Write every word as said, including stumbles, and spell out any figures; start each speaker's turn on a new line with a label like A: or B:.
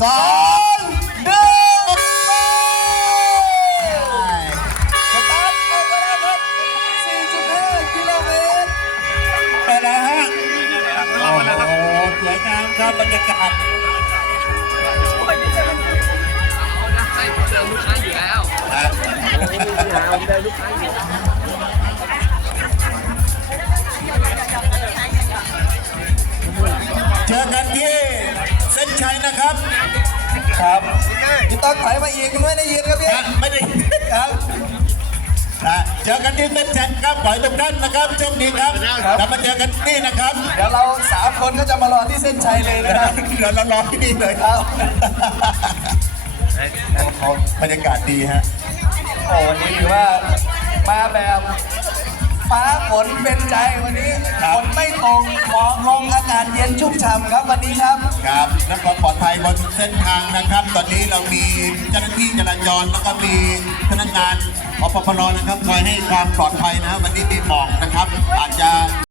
A: สองหนึ่งสตาร์ทออกมาแล้วครับ สี่จุดห้า กิโลเมตรไปแล้วฮะโอ้โหสวยงามครับบรรยากาศ
B: ให้เจอลูกค้าอยู่แล้วเจอลูกค้าอยู่
A: เจอกันที่เส้นชัยนะครับครับพี่ต้องถอยมาอีกไม่ได้ยินครับพี่ไม่ได้ครับเจอกันที่เส้นชัยครับปล่อยตรงนั้นนะครับโชคดีครับแล้วมาเจอกันนี่นะครับเดี๋ยวเราสามคนก็จะมารอที่เส้นชัยเลยนะครับเดี๋ยวเรารอที่นี่เลยครับบรรยากาศดีฮะโอ้วันนี้ถือว่ามาแบบฟ้าฝนเป็นใจวันนี้ฝนไม่ตกหมอกลงอากาศเย็นชุ่มฉ่ำครับวันนี้ครับครับและความปลอดภัยบนเส้นทางนะครับ ตอนนี้เรามีเจ้าหน้าที่จราจรแล้วก็มีพนักงานอปพลนะครับคอยให้ความปลอดภัยนะครับวันนี้มีหมอกนะครับอาจจะ